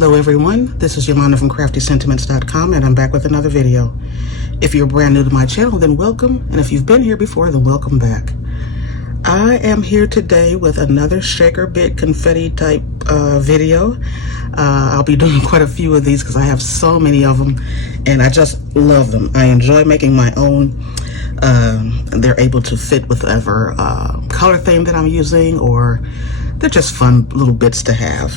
Hello everyone, this is Yolanda from CraftyScentiments.com and I'm back with another video. If you're brand new to my channel, then welcome, and if you've been here before, then welcome back. I am here today with another shaker bit confetti type video. I'll be doing quite a few of these because I have so many of them and I just love them. I enjoy making my own. They're able to fit with whatever color theme that I'm using, or they're just fun little bits to have.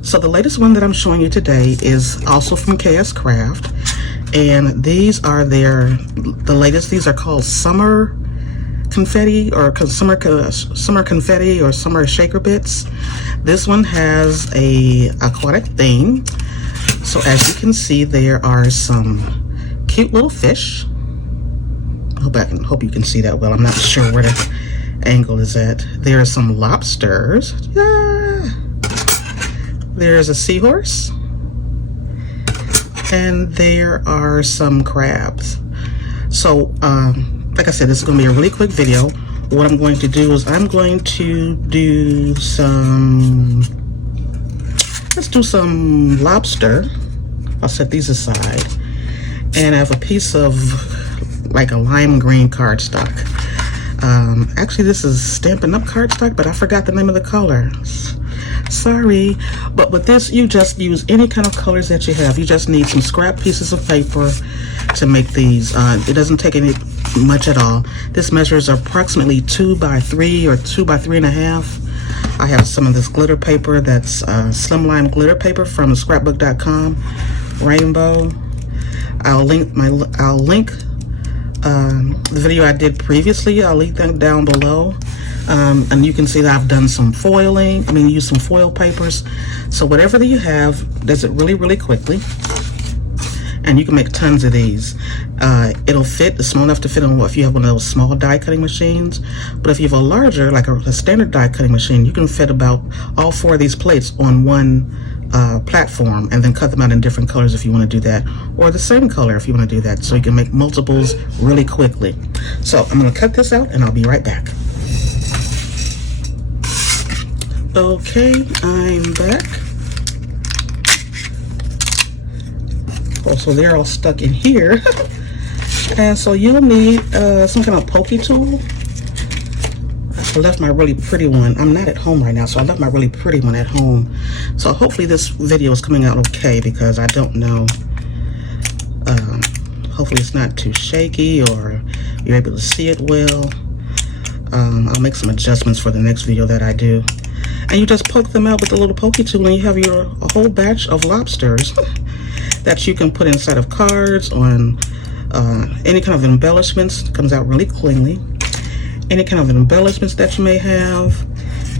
So the latest one that I'm showing you today is also from KS Craft, and these are the latest. These are called Summer Confetti or Summer Confetti or Summer Shaker Bits. This one has a aquatic theme. So as you can see, there are some cute little fish. I hope you can see that well. I'm not sure where the angle is at. There are some lobsters. Yeah. There's a seahorse, and there are some crabs. So like I said, this is going to be a really quick video. What I'm going to do is I'm going to do let's do some lobster. I'll set these aside, and I have a piece of like a lime green cardstock. Actually this is Stampin' Up! Cardstock, but I forgot the name of the color. Sorry, but with this you just use any kind of colors that you have. You just need some scrap pieces of paper to make these. It doesn't take much at all. This measures approximately 2 by 3 or 2 by 3.5. I have some of this glitter paper that's Slimline glitter paper from scrapbook.com, rainbow. I'll link the video I did previously. I'll link that down below. And you can see that I've done some foiling. Use some foil papers. So whatever that you have does it really, really quickly. And you can make tons of these. It'll fit. It's small enough to fit on if you have one of those small die cutting machines. But if you have a larger, like a standard die cutting machine, you can fit about all 4 of these plates on one platform, and then cut them out in different colors if you want to do that, or the same color if you want to do that, so you can make multiples really quickly. So I'm going to cut this out and I'll be right back. Okay, I'm back. Oh, so they're all stuck in here. And so you'll need some kind of pokey tool. I left my really pretty one. I'm not at home right now, so I left my really pretty one at home. So hopefully this video is coming out okay, because I don't know. Hopefully it's not too shaky, or you're able to see it well. I'll make some adjustments for the next video that I do. And you just poke them out with a little pokey tool, and you have a whole batch of lobsters that you can put inside of cards, on any kind of embellishments. It comes out really cleanly. Any kind of embellishments that you may have,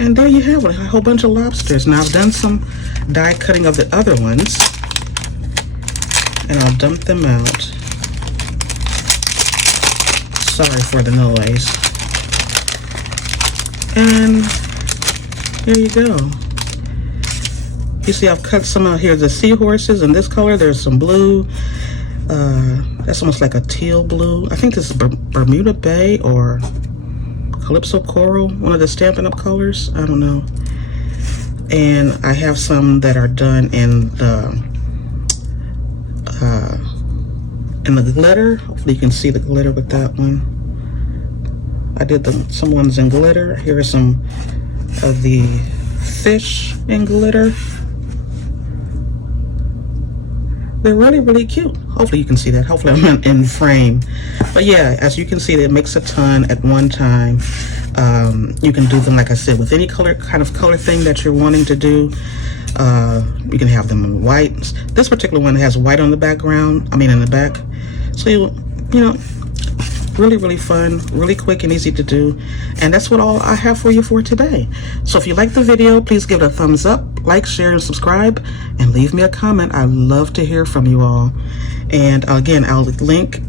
and there you have it, a whole bunch of lobsters. Now I've done some die cutting of the other ones, and I'll dump them out. Sorry for the noise. And there you go. You see I've cut some out here, the seahorses in this color. There's some blue. That's almost like a teal blue. I think this is Bermuda Bay or Calypso Coral, one of the Stampin' Up! Colors. I don't know. And I have some that are done in the glitter. Hopefully you can see the glitter with that one. I did some ones in glitter. Here are some of the fish in glitter. They're really, really cute. Hopefully you can see that. Hopefully I'm in frame. But yeah, as you can see, it makes a ton at one time. You can do them, like I said, with any kind of color thing that you're wanting to do. You can have them in white. This particular one has white on the background, in the back. So you know, really, really fun, really quick and easy to do. And that's what all I have for you for today. So if you like the video, please give it a thumbs up, like, share, and subscribe, and leave me a comment. I love to hear from you all. And again, I'll link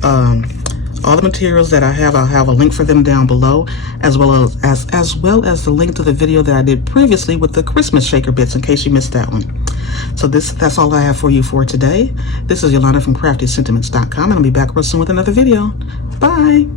all the materials that I have. I'll have a link for them down below, as well as the link to the video that I did previously with the Christmas shaker bits, in case you missed that one. So that's all I have for you for today. This is Yolanda from CraftyScentiments.com, and I'll be back real soon with another video. Bye.